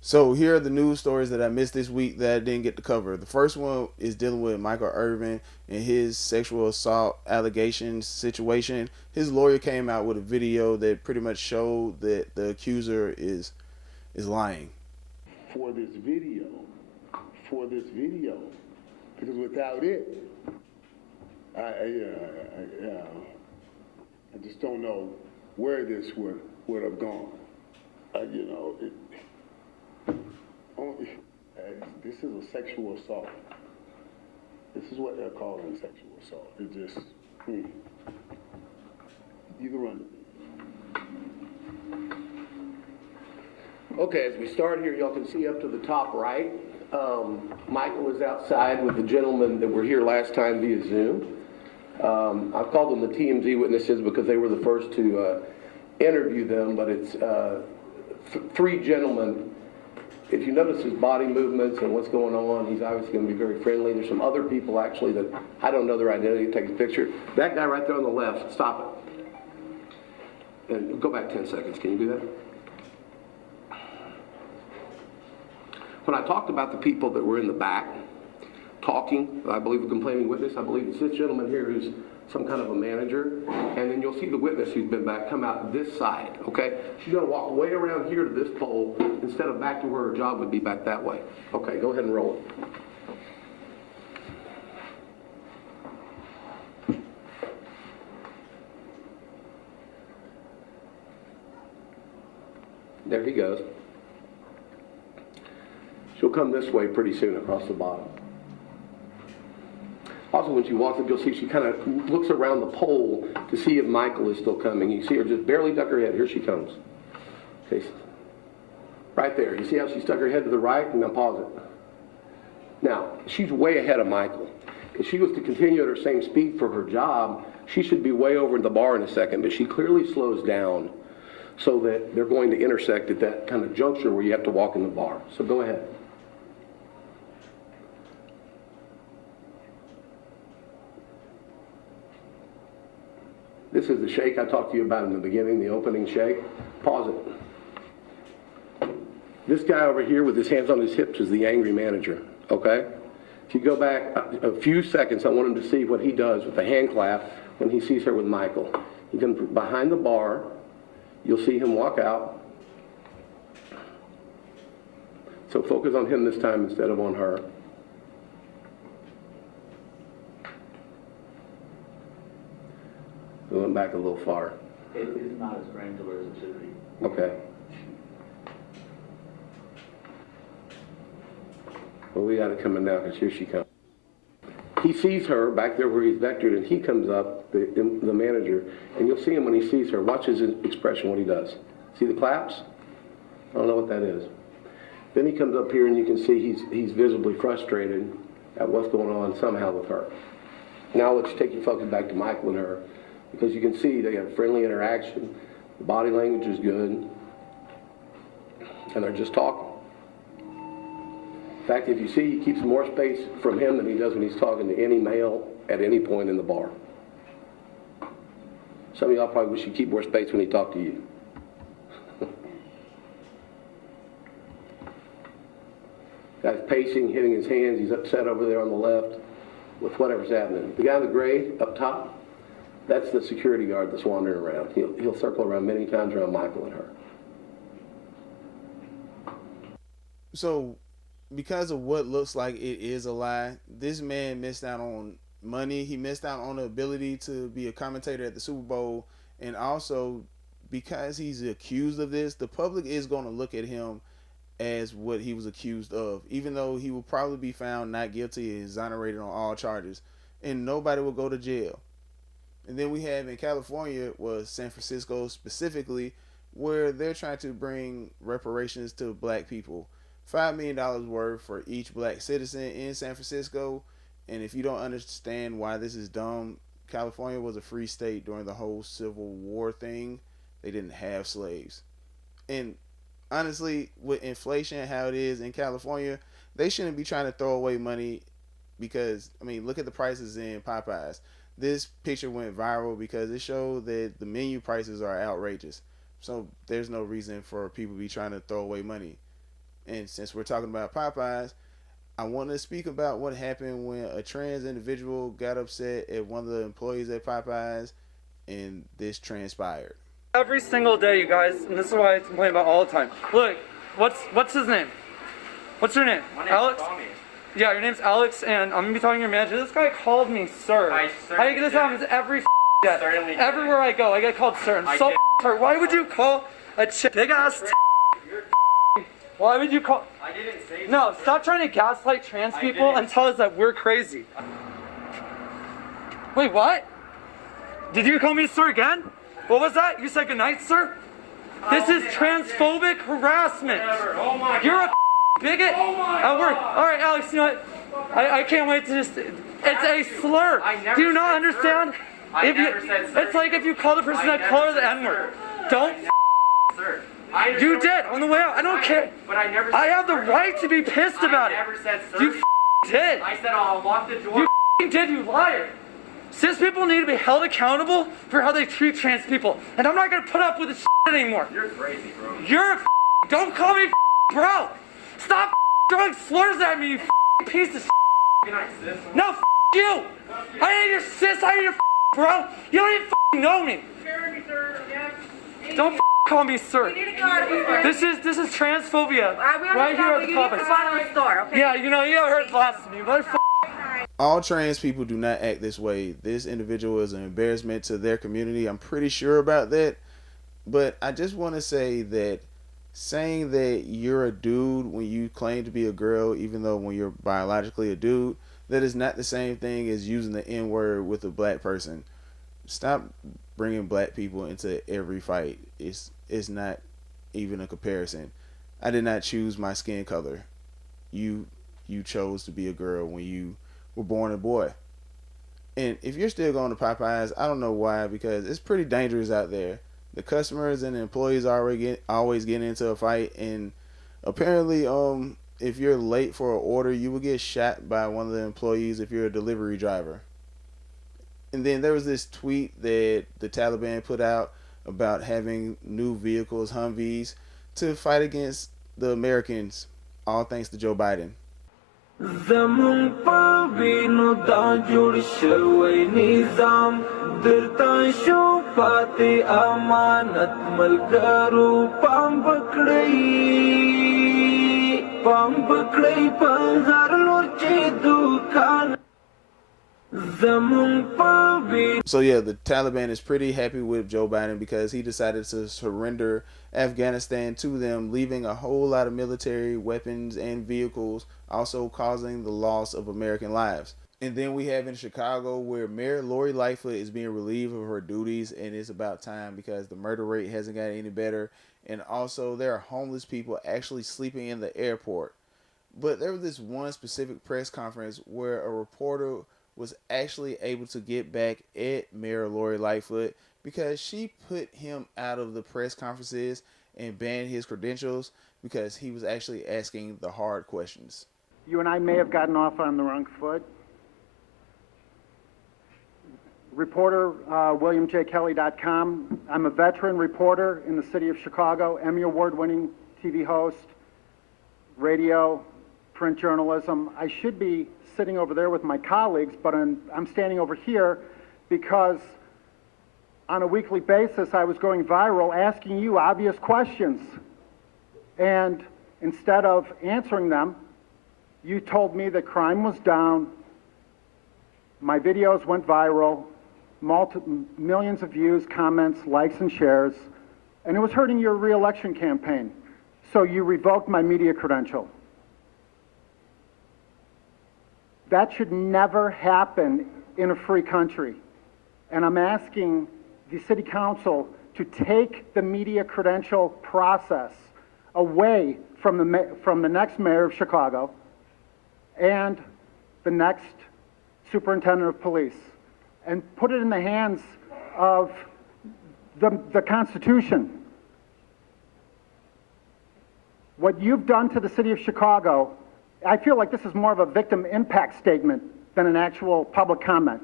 So here are the news stories that I missed this week that I didn't get to cover. The first one is dealing with Michael Irvin and his sexual assault allegations situation. His lawyer came out with a video that pretty much showed that the accuser is lying. for this video, for this video, because without it, I just don't know where this would have gone. You know, only, this is a sexual assault. This is what they're calling sexual assault. It just, you can run. Okay, as we start here, y'all can see up to the top right. Michael is outside with the gentleman that were here last time via Zoom. I've called them the TMZ witnesses because they were the first to interview them, but it's three gentlemen. If you notice his body movements and what's going on, he's obviously going to be very friendly. There's some other people actually that I don't know their identity. Take a picture. That guy right there on the left, stop it. And go back 10 seconds. Can you do that? When I talked about the people that were in the back talking, I believe a complaining witness, I believe it's this gentleman here who's some kind of a manager, and then you'll see the witness who's been back come out this side, okay? She's gonna walk way around here to this pole instead of back to where her job would be back that way. Okay, go ahead and roll it. There he goes. She'll come this way pretty soon across the bottom. Also, when she walks up, you'll see she kind of looks around the pole to see if Michael is still coming. You see her just barely duck her head. Here she comes. Okay, right there. You see how she stuck her head to the right? And now pause it. Now, she's way ahead of Michael. If she was to continue at her same speed for her job, she should be way over in the bar in a second, but she clearly slows down so that they're going to intersect at that kind of juncture where you have to walk in the bar. So go ahead. This is the shake I talked to you about in the beginning, the opening shake. Pause it. This guy over here with his hands on his hips is the angry manager, okay? If you go back a few seconds, I want him to see what he does with the hand clap when he sees her with Michael. He comes behind the bar. You'll see him walk out. So focus on him this time instead of on her. We went back a little far. It is not as granular as it should be. Okay. Well, we got it coming now because here she comes. He sees her back there where he's vectored, and he comes up, the manager, and you'll see him when he sees her. Watch his expression, what he does. See the claps? I don't know what that is. Then he comes up here, and you can see he's visibly frustrated at what's going on somehow with her. Now let's take your focus back to Michael and her, because you can see they have friendly interaction. The body language is good, and they're just talking. In fact, if you see, he keeps more space from him than he does when he's talking to any male at any point in the bar. Some of y'all probably wish he'd keep more space when he talked to you. Guy's pacing, hitting his hands. He's upset over there on the left with whatever's happening. The guy in the gray up top, that's the security guard that's wandering around. He'll circle around many times around Michael and her. So, because of what looks like it is a lie, this man missed out on money. He missed out on the ability to be a commentator at the Super Bowl, and also because he's accused of this, the public is going to look at him as what he was accused of, even though he will probably be found not guilty and exonerated on all charges, and nobody will go to jail. And then we have in California, was San Francisco specifically, where they're trying to bring reparations to black people. $5 million worth for each black citizen in San Francisco. And if you don't understand why this is dumb, California was a free state during the whole Civil War thing. They didn't have slaves. And honestly, with inflation, how it is in California, they shouldn't be trying to throw away money because, I mean, look at the prices in Popeyes. This picture went viral because it showed that the menu prices are outrageous. So there's no reason for people to be trying to throw away money. And since we're talking about Popeyes, I want to speak about what happened when a trans individual got upset at one of the employees at Popeyes, and this transpired. Every single day, you guys, and this is why I complain about all the time. Look, what's his name? What's your name? Alex? Yeah, your name's Alex, and I'm gonna be talking to your manager. This guy called me sir. This happens every day. Everywhere I go, I get called sir. I'm so hurt. Why would you call a chick big ass? Why would you call? I didn't say. No, stop trying to gaslight trans people and tell us that we're crazy. Wait, what? Did you call me sir again? What was that? You said goodnight, sir? This is transphobic harassment. You're a bigot at work. All right, Alex, you know what? I can't wait to just. It's a slur. Do you not understand? It's like if you call the person of color the N-word. Don't. Sir. You did on the way out. I don't care. But I never. I have the right to be pissed about it. I never said sir. You did. I said I'll lock the door. You did, you liar. Cis people need to be held accountable for how they treat trans people. And I'm not gonna put up with this anymore. You're crazy, bro. Don't call me bro. Stop throwing slurs at me, you piece of Good night, sis. No, you. I ain't your sis, I ain't your bro. You don't even know me. Don't call me sir. This is transphobia. Right here at the Popeyes. Yeah, you heard blasphemy. All trans people do not act this way. This individual is an embarrassment to their community. I'm pretty sure about that. But I just want to say that saying that you're a dude when you claim to be a girl, even though when you're biologically a dude, that is not the same thing as using the N-word with a black person. Stop bringing black people into every fight. It's not even a comparison. I did not choose my skin color. You chose to be a girl when you were born a boy. And if you're still going to Popeyes, I don't know why, because it's pretty dangerous out there. The customers and the employees always get into a fight, and apparently if you're late for an order, you will get shot by one of the employees if you're a delivery driver. And then there was this tweet that the Taliban put out about having new vehicles, Humvees, to fight against the Americans, all thanks to Joe Biden. So yeah, the Taliban is pretty happy with Joe Biden because he decided to surrender Afghanistan to them, leaving a whole lot of military weapons and vehicles, also causing the loss of American lives. And then we have in Chicago where Mayor Lori Lightfoot is being relieved of her duties, and it's about time because the murder rate hasn't got any better. And also there are homeless people actually sleeping in the airport. But there was this one specific press conference where a reporter was actually able to get back at Mayor Lori Lightfoot because she put him out of the press conferences and banned his credentials because he was actually asking the hard questions. You and I may have gotten off on the wrong foot. Reporter, WilliamJKelly.com. I'm a veteran reporter in the city of Chicago, Emmy Award-winning TV host, radio, print journalism. I should be sitting over there with my colleagues, but I'm standing over here because on a weekly basis I was going viral asking you obvious questions. And instead of answering them, you told me that crime was down, my videos went viral, millions of views, comments, likes, and shares, and it was hurting your re-election campaign. So you revoked my media credential. That should never happen in a free country. And I'm asking the city council to take the media credential process away from the next mayor of Chicago and the next superintendent of police and put it in the hands of the Constitution. What you've done to the city of Chicago, I feel like this is more of a victim impact statement than an actual public comment.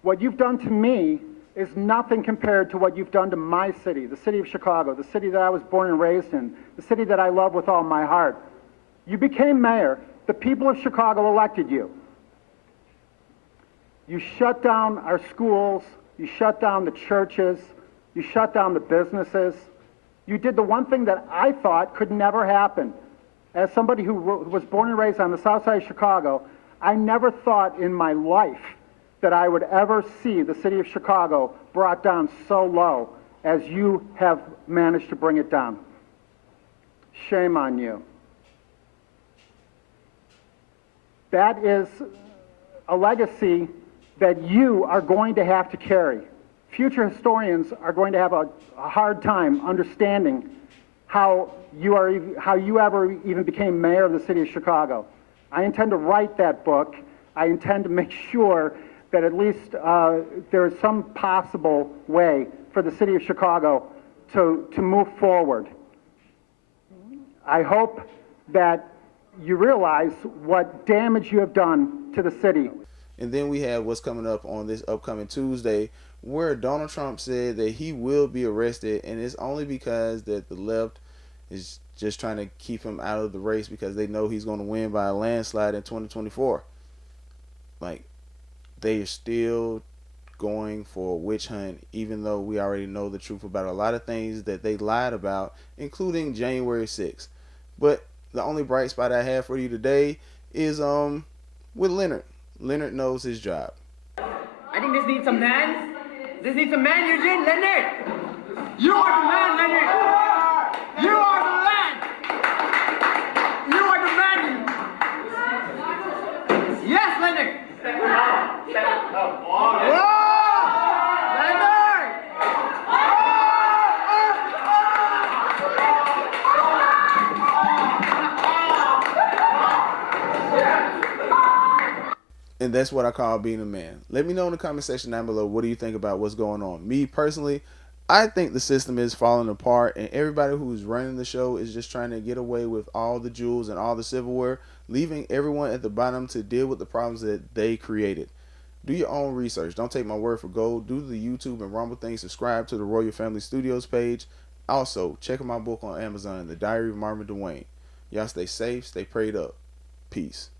What you've done to me is nothing compared to what you've done to my city, the city of Chicago, the city that I was born and raised in, the city that I love with all my heart. You became mayor. The people of Chicago elected you. You shut down our schools. You shut down the churches. You shut down the businesses. You did the one thing that I thought could never happen. As somebody who was born and raised on the south side of Chicago, I never thought in my life that I would ever see the city of Chicago brought down so low as you have managed to bring it down. Shame on you. That is a legacy that you are going to have to carry. Future historians are going to have a hard time understanding how you ever even became mayor of the city of Chicago. I intend to write that book. I intend to make sure that at least there is some possible way for the city of Chicago to move forward. I hope that you realize what damage you have done to the city. And then we have what's coming up on this upcoming Tuesday, where Donald Trump said that he will be arrested, and it's only because that the left is just trying to keep him out of the race because they know he's going to win by a landslide in 2024. Like, they are still going for a witch hunt, even though we already know the truth about a lot of things that they lied about, including January 6th. But the only bright spot I have for you today is with Leonard. Leonard knows his job. I think this needs some man. This needs some man, Eugene. Leonard! You are the man, Leonard! You are the man! You are the man! Yes, Leonard! Whoa! Leonard! And that's what I call being a man. Let me know in the comment section down below, what do you think about what's going on? Me personally, I think the system is falling apart, and everybody who's running the show is just trying to get away with all the jewels and all the silverware, leaving everyone at the bottom to deal with the problems that they created. Do your own research. Don't take my word for gold. Do the YouTube and Rumble thing. Subscribe to the Royal Family Studios page. Also, check out my book on Amazon, The Diary of Marvin DeWayne. Y'all stay safe, stay prayed up. Peace.